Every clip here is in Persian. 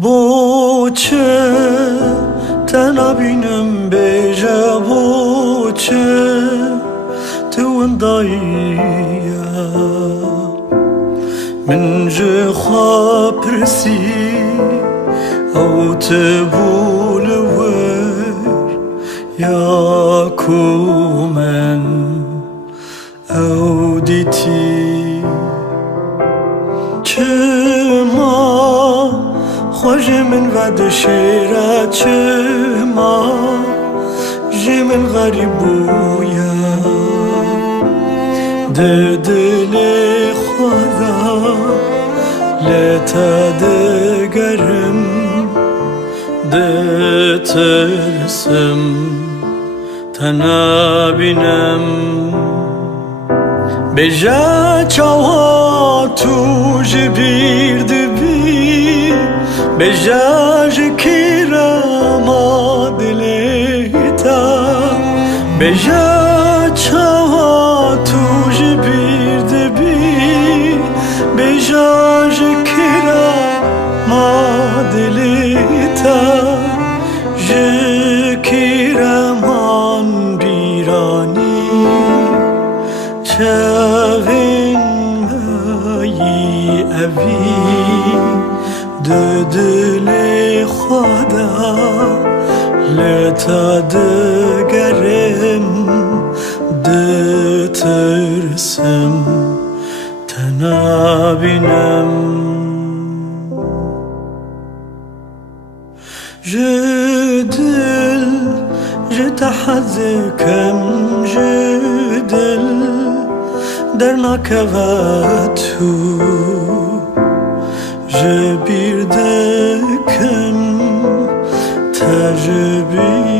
بوچه تنابینم بیجا بوچه تو اندایا من جو خواب رسی او تبول ور یا کومن او دیتی چما خوش من ود شیرت چما جی من غریب بویا ده دل خدا لتا دگرم ده ترسم تنابینم بجا چاوا تو جبیر دبی بجا جکیرا ما دلیتا بجا چاوا تو جبیر دبی بجا جکیرا ما دلیتا جکیرا من بیرانی چاوین مایی اوی de dil خدا لتا دگرم ده ترسم تنابینم جدل جتحذكم جدل در نکواتو جبیر دکم تجبیر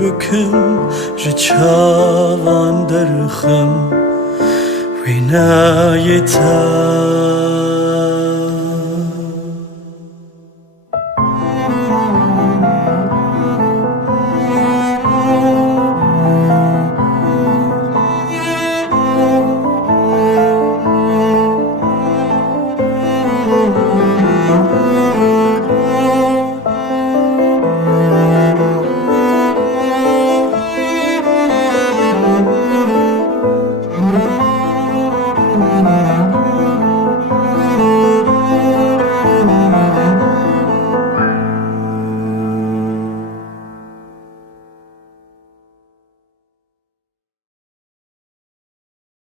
بکم جچاوان درخم وینای تا